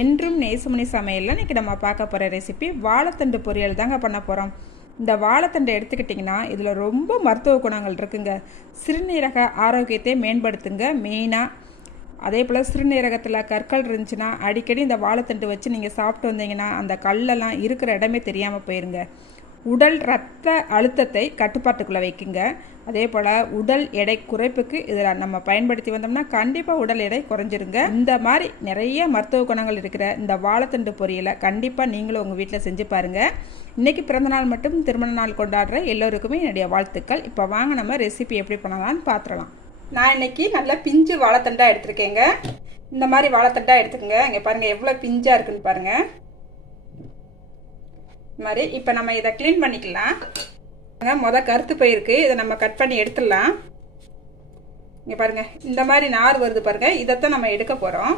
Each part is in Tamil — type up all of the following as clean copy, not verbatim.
என்றும் நேசமணி சமையலில் இன்றைக்கி நம்ம பார்க்க போகிற ரெசிபி வாழைத்தண்டு பொரியல் தாங்க பண்ண போகிறோம். இந்த வாழைத்தண்டை எடுத்துக்கிட்டிங்கன்னா இதில் ரொம்ப மருத்துவ குணங்கள் இருக்குங்க. சிறுநீரக ஆரோக்கியத்தை மேம்படுத்துங்க மெயினாக. அதே போல் சிறுநீரகத்தில் கற்கள் இருந்துச்சுன்னா அடிக்கடி இந்த வாழைத்தண்டு வச்சு நீங்கள் சாப்பிட்டு வந்தீங்கன்னா அந்த கல்லெல்லாம் இருக்கிற இடமே தெரியாமல் போயிருங்க. உடல் இரத்த அழுத்தத்தை கட்டுப்பாட்டுக்குள்ளே வைக்குங்க. அதே போல் உடல் எடை குறைப்புக்கு இதில் நம்ம பயன்படுத்தி வந்தோம்னா கண்டிப்பாக உடல் எடை குறைஞ்சிருங்க. இந்த மாதிரி நிறைய மருத்துவ குணங்கள் இருக்கிற இந்த வாழைத்தண்டு பொரியலை கண்டிப்பாக நீங்களும் உங்கள் வீட்டில் செஞ்சு பாருங்கள். இன்றைக்கி பிறந்தநாள் மட்டும் திருமண நாள் கொண்டாடுற எல்லோருக்குமே என்னுடைய வாழ்த்துக்கள். இப்போ வாங்க நம்ம ரெசிபி எப்படி பண்ணலாம்னு பார்த்துடலாம். நான் இன்றைக்கி நல்லா பிஞ்சு வாழைத்தண்டாக எடுத்துருக்கேங்க. இந்த மாதிரி வாழைத்தண்டாக எடுத்துக்கோங்க. இங்கே பாருங்கள் எவ்வளோ பிஞ்சாக இருக்குன்னு பாருங்கள். மாதிரி இப்போ நம்ம இதை க்ளீன் பண்ணிக்கலாம். கருத்து போயிருக்கு, இதை நம்ம கட் பண்ணி எடுத்துடலாம். இங்கே பாருங்கள் இந்த மாதிரி நார் வருது பாருங்கள், இதைத்தான் நம்ம எடுக்க போகிறோம்.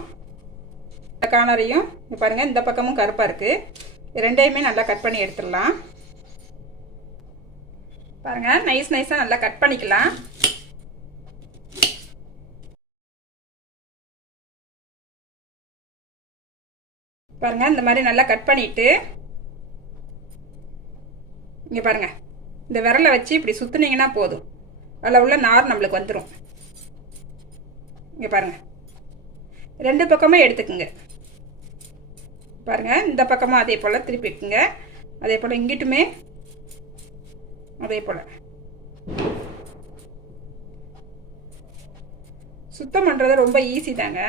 இந்த கார்னரையும் இங்கே பாருங்கள் இந்த பக்கமும் கருப்பாக இருக்குது, ரெண்டையுமே நல்லா கட் பண்ணி எடுத்துடலாம். பாருங்கள் நைஸாக நல்லா கட் பண்ணிக்கலாம். பாருங்கள் இந்த மாதிரி நல்லா கட் பண்ணிவிட்டு இங்கே பாருங்கள் இந்த விரலை வச்சு இப்படி சுற்றுனீங்கன்னா போதும், அதில் உள்ள நார் நம்மளுக்கு வந்துடும். இங்கே பாருங்கள் ரெண்டு பக்கமும் எடுத்துக்குங்க. பாருங்கள் இந்த பக்கமும் அதே போல் திருப்பிக்குங்க. அதே போல் இங்கிட்டுமே அதே போல் சுத்தம் பண்ணுறது ரொம்ப ஈஸி தாங்க.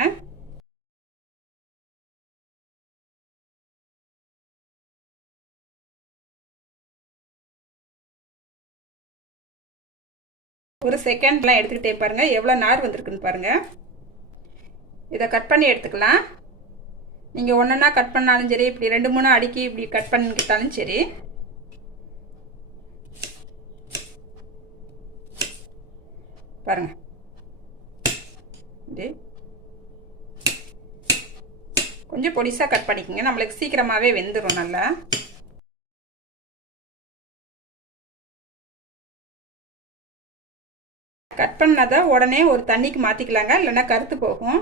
ஒரு செகண்ட்லாம் எடுத்துக்கிட்டே பாருங்கள் எவ்வளோ நார் வந்திருக்குன்னு பாருங்கள். இதை கட் பண்ணி எடுத்துக்கலாம். நீங்கள் ஒன்றா கட் பண்ணாலும் சரி, இப்படி 2-3 அடுக்கி இப்படி கட் பண்ணிக்கிட்டாலும் சரி. பாருங்கள் இப்படி கொஞ்சம் பொடிசாக கட் பண்ணிக்கோங்க, நம்மளுக்கு சீக்கிரமாகவே வெந்துடும் நல்லா. கட் பண்ணதை உடனே ஒரு தண்ணிக்கு மாற்றிக்கலாங்க, இல்லைன்னா கருத்து போகும்.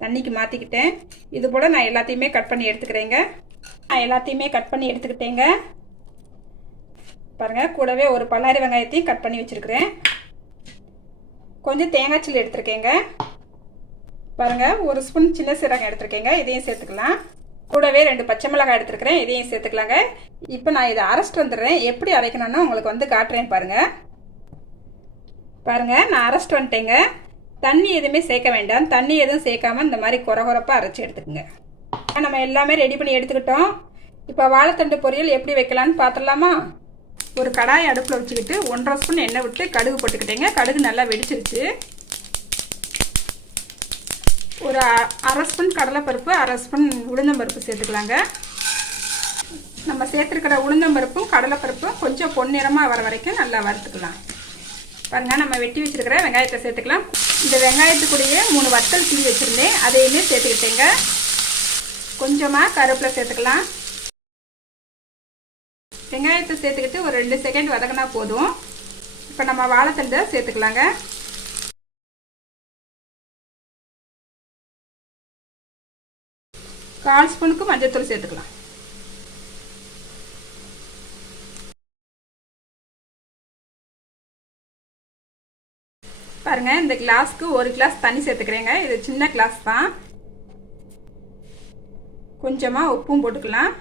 தண்ணிக்கு மாற்றிக்கிட்டேன். இது போல் நான் எல்லாத்தையுமே கட் பண்ணி எடுத்துக்கிறேங்க. நான் எல்லாத்தையுமே கட் பண்ணி எடுத்துக்கிட்டேங்க. பாருங்கள் கூடவே ஒரு பல்லாரி வெங்காயத்தையும் கட் பண்ணி வச்சுருக்கிறேன். கொஞ்சம் தேங்காய் சில்லி எடுத்துருக்கேங்க. பாருங்கள் ஒரு ஸ்பூன் சின்ன சீரகம் எடுத்துருக்கேங்க, இதையும் சேர்த்துக்கலாம். கூடவே 2 பச்சை மிளகாய் எடுத்துருக்கிறேன், இதையும் சேர்த்துக்கலாங்க. இப்போ நான் இதை அரைச்சிட்டு வந்துடுறேன். எப்படி அரைக்கணும்னு உங்களுக்கு காட்டுறேன் பாருங்கள். பாருங்கள் நான் அரைச்சிட்டு வந்துட்டேங்க. தண்ணி எதுவுமே சேர்க்க வேண்டாம், தண்ணி எதுவும் சேர்க்காமல் இந்த மாதிரி குறப்பாக அரைச்சி எடுத்துக்கோங்க. நம்ம எல்லாமே ரெடி பண்ணி எடுத்துக்கிட்டோம். இப்போ வாழைத்தண்டு பொரியல் எப்படி வைக்கலான்னு பார்த்துடலாமா? ஒரு கடாய் அடுப்பில் வச்சுக்கிட்டு 1.5 ஸ்பூன் எண்ணெய் விட்டு கடுகு போட்டுக்கிட்டேங்க. கடுகு நல்லா வெடிச்சிருச்சு. ஒரு 1/2 ஸ்பூன் கடலைப்பருப்பு, 1/2 ஸ்பூன் உளுந்தம்பருப்பு சேர்த்துக்கலாங்க. நம்ம சேர்த்துருக்கிற உளுந்தம்பருப்பும் கடலைப்பருப்பும் கொஞ்சம் பொன்னிறமாக வர வரைக்கும் நல்லா வறுத்துக்கலாம். பாருங்கள் நம்ம வெட்டி வச்சுருக்கிற வெங்காயத்தை சேர்த்துக்கலாம். இந்த வெங்காயத்துக்குள்ளேயே 3 வத்தல் கிள்ளி வச்சுருந்தேன், அதையுமே சேர்த்துக்கிட்டேங்க. கொஞ்சமாக கருவேப்பிலை சேர்த்துக்கலாம். வெங்காயத்தை சேர்த்துக்கிட்டு ஒரு 2 செகண்ட் வதக்கினா போதும். இப்போ நம்ம வாழைத்தண்டை சேர்த்துக்கலாங்க. கால் ஸ்பூனுக்கு மஞ்சள்தூள் சேர்த்துக்கலாம். பாருங்கள் இந்த கிளாஸ்க்கு 1 கிளாஸ் தண்ணி சேர்த்துக்கிறேங்க. இது சின்ன கிளாஸ் தான். கொஞ்சமாக உப்பும் போட்டுக்கலாம்.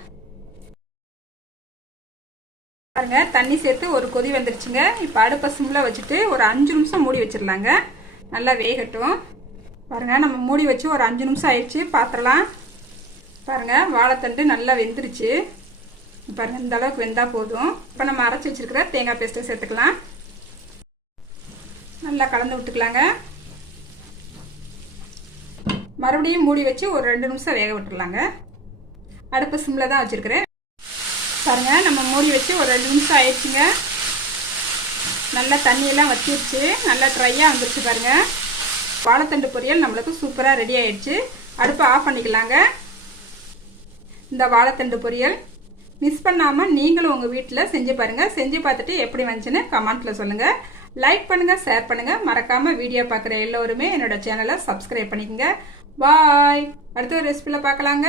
பாருங்கள் தண்ணி சேர்த்து ஒரு கொதி வந்துருச்சுங்க. இப்போ அடுப்பை சிம்மில் வச்சுட்டு ஒரு 5 நிமிஷம் மூடி வச்சிடலாங்க, நல்லா வேகட்டும். பாருங்கள் நம்ம மூடி வச்சு ஒரு 5 நிமிஷம் ஆயிடுச்சு, பார்த்துடலாம். பாருங்கள் வாழைத்தண்டு நல்லா வெந்துருச்சு. பாருங்கள் இந்த அளவுக்கு வெந்தால் போதும். இப்போ நம்ம அரைச்சி வச்சுருக்கிற தேங்காய் பேஸ்ட்டை சேர்த்துக்கலாம். நல்லா கலந்து விட்டுக்கலாங்க. மறுபடியும் மூடி வச்சு ஒரு 2 நிமிஷம் வேக விட்டுடலாங்க. அடுப்பு சிம்மில் தான் வச்சுருக்கிறேன். பாருங்கள் நம்ம மூடி வச்சு ஒரு 2 நிமிஷம் ஆயிடுச்சுங்க. நல்லா தண்ணியெல்லாம் வற்றிடுச்சு, நல்லா ட்ரையாக வந்துருச்சு. பாருங்கள் வாழைத்தண்டு பொரியல் நம்மளுக்கு சூப்பராக ரெடி ஆயிடுச்சு. அடுப்பை ஆஃப் பண்ணிக்கலாங்க. இந்த வாழைத்தண்டு பொரியல் மிஸ் பண்ணாமல் நீங்களும் உங்கள் வீட்டில் செஞ்சு பாருங்கள். செஞ்சு பார்த்துட்டு எப்படி வந்துச்சுன்னு கமெண்ட்டில் சொல்லுங்கள். லைக் பண்ணுங்கள், ஷேர் பண்ணுங்கள். மறக்காமல் வீடியோ பார்க்குற எல்லோருமே என்னோட சேனலை சப்ஸ்கிரைப் பண்ணிக்கோங்க. பாய். அடுத்த ஒரு ரெசிபியில் பார்க்கலாங்க.